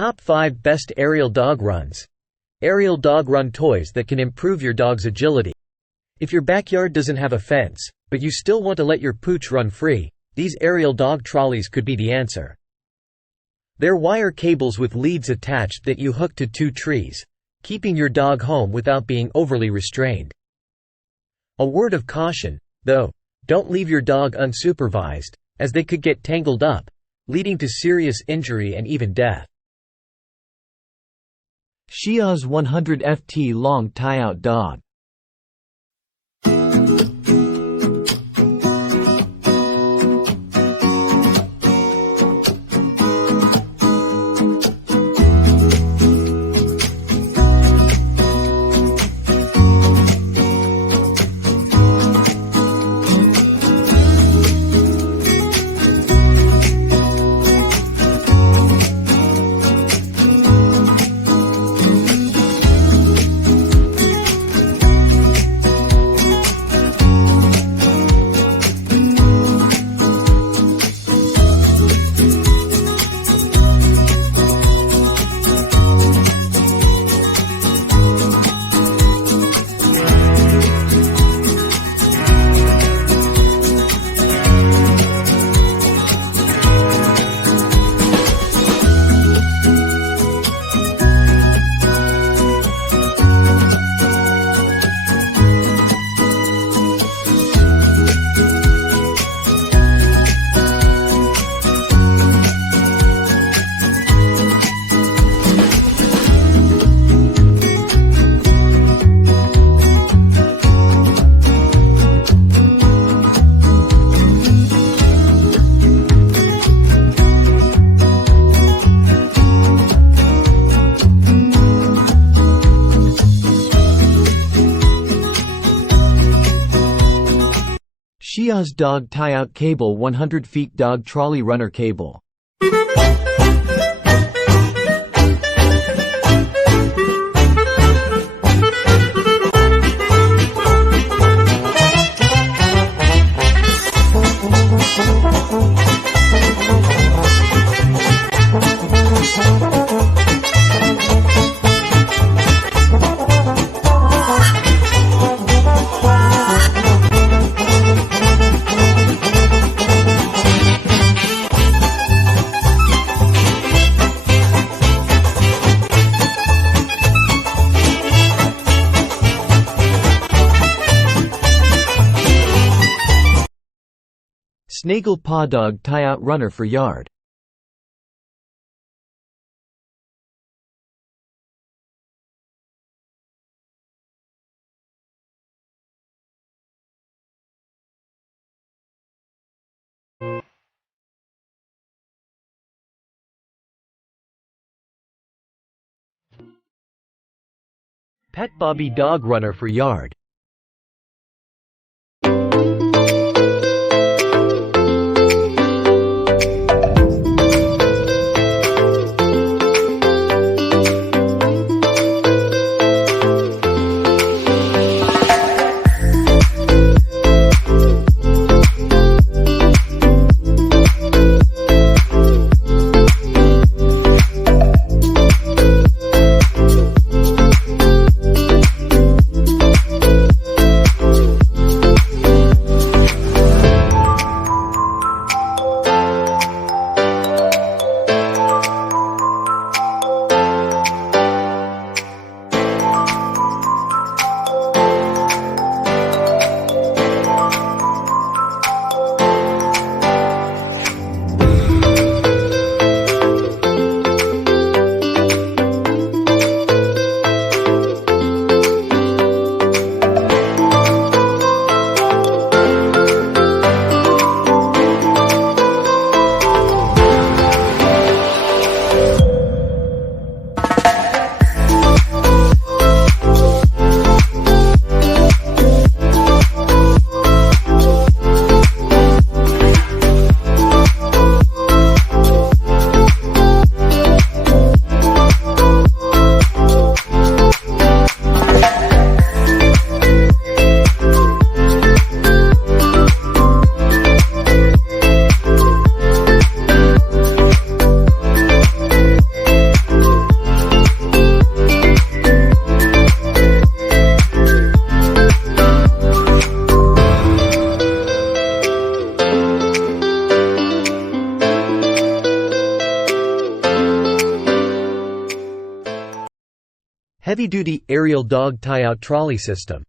Top 5 Best Aerial Dog Runs. Aerial dog run toys that can improve your dog's agility. If your backyard doesn't have a fence, but you still want to let your pooch run free, these aerial dog trolleys could be the answer. They're wire cables with leads attached that you hook to 2 trees, keeping your dog home without being overly restrained. A word of caution, though: don't leave your dog unsupervised, as they could get tangled up, leading to serious injury and even death. Xiao's 100 ft long tie-out dog. Xiao's dog tie-out cable 100 feet dog trolley runner cable. Snaggle paw dog tie-out runner for yard. Pet Bobby dog runner for yard. Heavy-duty, aerial dog tie-out trolley system.